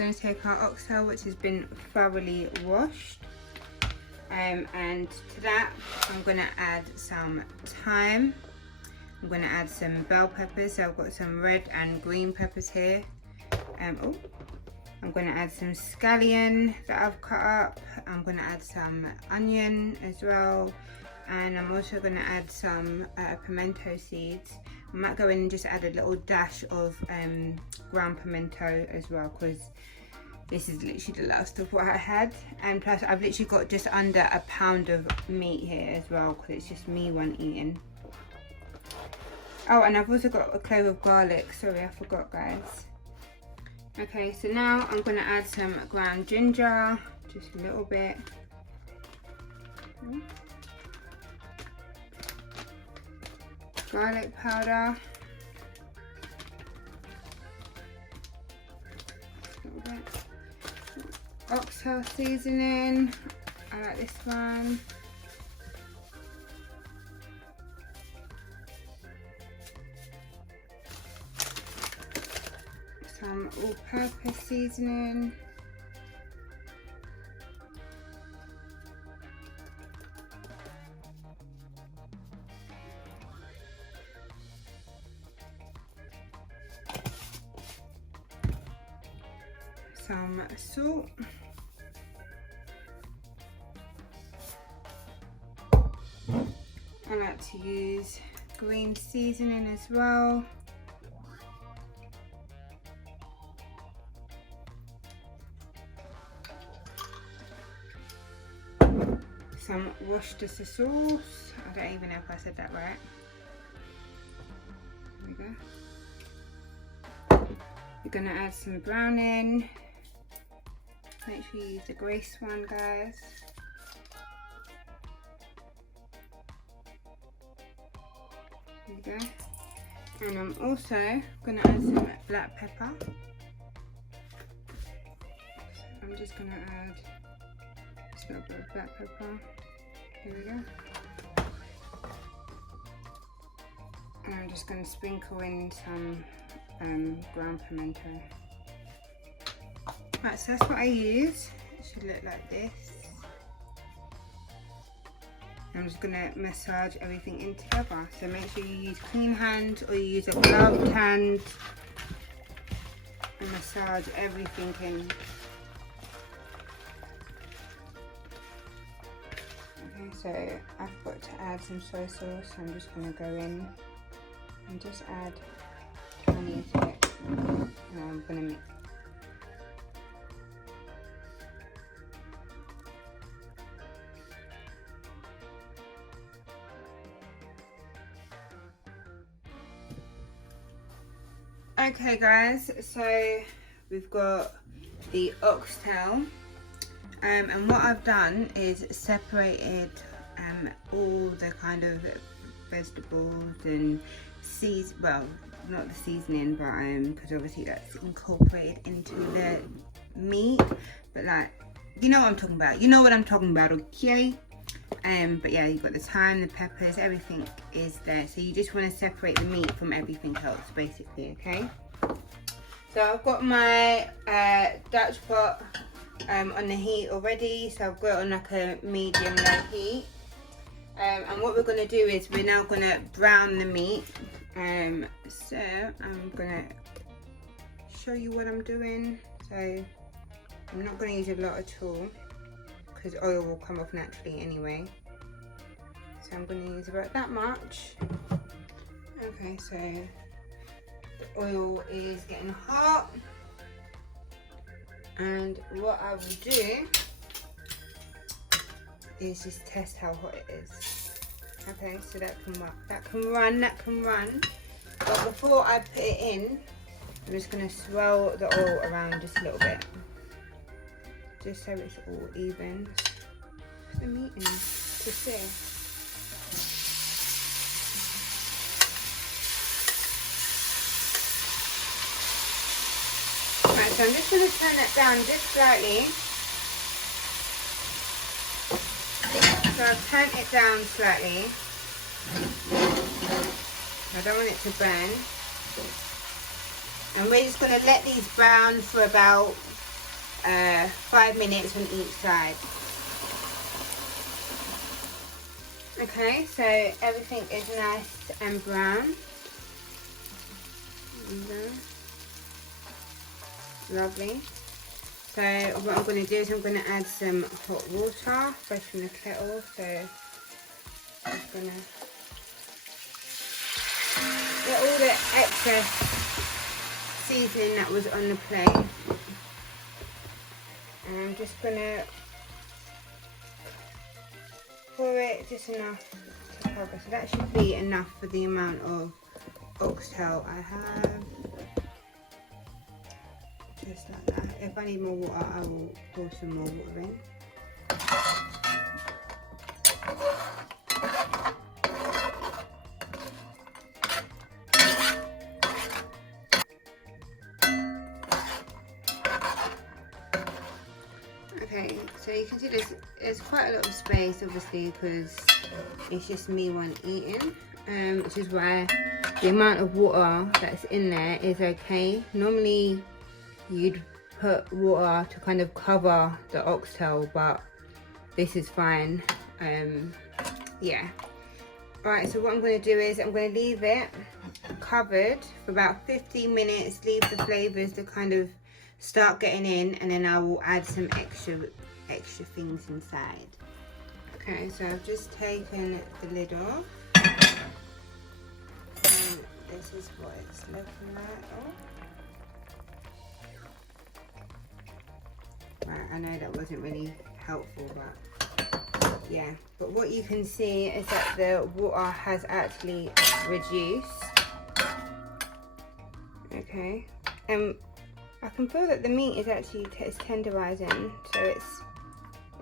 going to take our oxtail, which has been thoroughly washed. And to that, I'm going to add some thyme. I'm going to add some bell peppers. So I've got some red and green peppers here. I'm going to add some scallion that I've cut up. I'm going to add some onion as well. And I'm also going to add some pimento seeds. I might go in and just add a little dash of ground pimento as well, because this is literally the last of what I had. And plus I've literally got just under a pound of meat here as well, because it's just me one eating. Oh, and I've also got a clove of garlic. Sorry, I forgot, guys. Okay, so now I'm going to add some ground ginger, just a little bit. Garlic powder. A little bit. Oxtail seasoning. I like this one. Some all-purpose seasoning. Some salt. I like to use green seasoning as well. Some Worcestershire sauce. I don't even know if I said that right. There we go. We're gonna add some browning. Make sure you use the Grace one, guys. There we go. And I'm also gonna add some black pepper. So I'm just gonna add a little bit of black pepper. There we go. And I'm just going to sprinkle in some ground pimento. Right, so that's what I use. It should look like this. I'm just going to massage everything in together. So make sure you use clean hands or you use a gloved hand and massage everything in. So I've got to add some soy sauce, so I'm just going to go in and just add honey to it. And I'm going to mix. Okay guys, so we've got the oxtail. And what I've done is separated all the kind of vegetables and well, not the seasoning, but because obviously that's incorporated into the meat, but like, you know what I'm talking about. You know what I'm talking about, okay? But yeah, you've got the thyme, the peppers, everything is there. So you just want to separate the meat from everything else, basically, okay? So I've got my Dutch pot on the heat already, so I've got it on like a medium low heat. And what we're going to do is we're now going to brown the meat. So I'm going to show you what I'm doing. So I'm not going to use a lot at all because oil will come off naturally anyway. So I'm going to use about that much. Okay, so the oil is getting hot. And what I will do is just test how hot it is. Okay, so that can run. But before I put it in, I'm just going to swirl the oil around just a little bit. Just so it's all even. Put the meat in to see. Right, so I'm just going to turn that down just slightly. So I've turned it down slightly. I don't want it to burn. And we're just going to let these brown for about 5 minutes on each side. Okay, so everything is nice and brown. Lovely. So what I'm going to do is I'm going to add some hot water fresh from the kettle. So I'm just going to get all the excess seasoning that was on the plate. And I'm just going to pour it just enough to cover. So that should be enough for the amount of oxtail I have. Just like that. If I need more water, I will pour some more water in. Okay, so you can see there's quite a lot of space, obviously, because it's just me one eating, which is why the amount of water that's in there is okay. Normally, you'd put water to kind of cover the oxtail, but this is fine. Yeah. Alright, so what I'm going to do is I'm going to leave it covered for about 15 minutes, leave the flavours to kind of start getting in, and then I will add some extra things inside. Okay, so I've just taken the lid off. And this is what it's looking like. Oh. Right, I know that wasn't really helpful, but yeah. But what you can see is that the water has actually reduced. Okay, and I can feel that the meat is actually tenderizing, so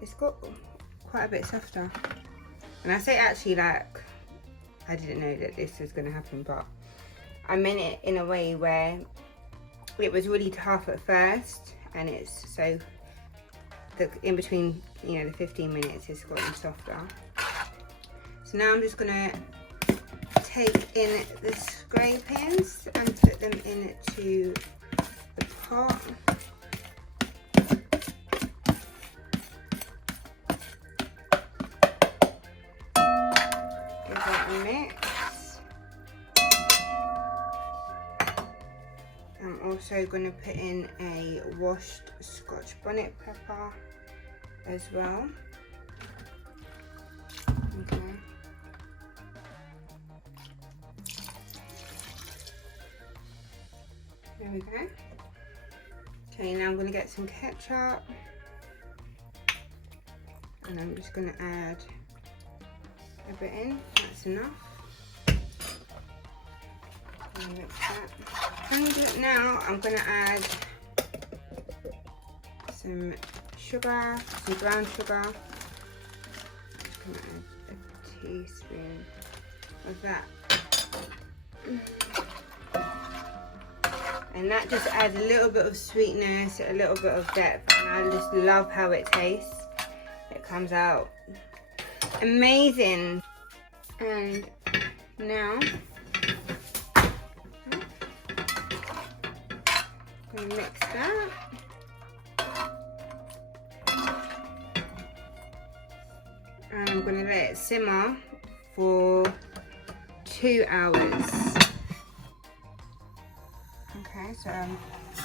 it's got quite a bit softer. And I say actually, like, I didn't know that this was going to happen, but I meant it in a way where it was really tough at first, and it's so in between, you know, the 15 minutes it's gotten softer. So now I'm just gonna take in the scrapings and put them into the pot. Give that a mix. I'm also going to put in a washed Scotch bonnet pepper as well. Okay. There we go. Okay, now I'm going to get some ketchup. And I'm just going to add a bit in. That's enough. Mix that. And now I'm going to add some sugar, some brown sugar. I'm just going to add a teaspoon of that. And that just adds a little bit of sweetness, a little bit of depth, and I just love how it tastes. It comes out amazing. And now I'm gonna mix that. And I'm gonna let it simmer for 2 hours. Okay, so I'm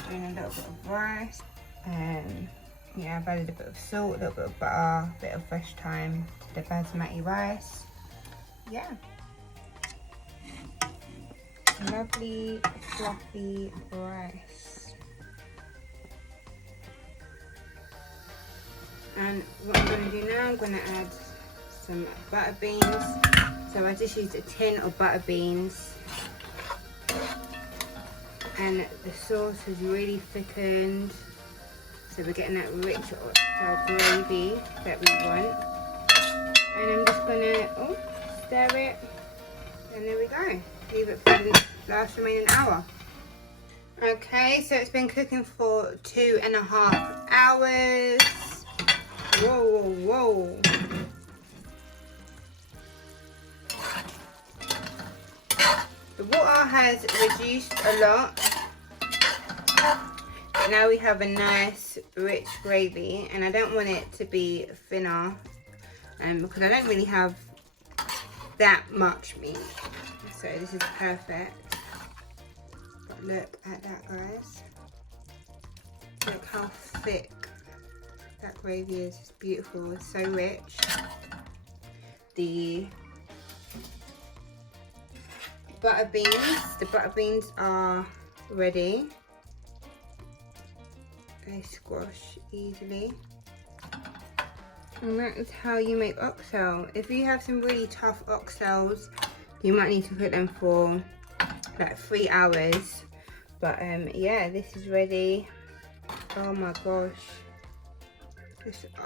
doing a little bit of rice, and yeah, I've added a bit of salt, a little bit of butter, a bit of fresh thyme to the basmati rice. Yeah. Lovely, fluffy rice. And what I'm going to do now, I'm going to add some butter beans. So I just used a tin of butter beans. And the sauce has really thickened. So we're getting that rich oxtail gravy that we want. And I'm just going to stir it. And there we go. Leave it for the last remaining hour. Okay, so it's been cooking for 2.5 hours. Whoa, whoa, whoa. The water has reduced a lot. now we have a nice rich gravy, and I don't want it to be thinner because I don't really have that much meat, so this is perfect. But look at that, guys. Look how thick that gravy is. It's beautiful. It's so rich. The butter beans are ready. They squash easily. And that is how you make oxtail. If you have some really tough oxtails, you might need to cook them for like 3 hours. But yeah, this is ready. Oh my gosh.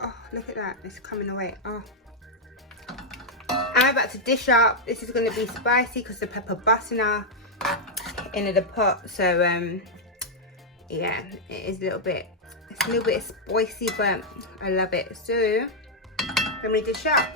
Oh, look at that. It's coming away. Oh. I'm about to dish up. This is going to be spicy because the pepper butter in the pot. So yeah, it is a little bit spicy, but I love it. So let me dish up.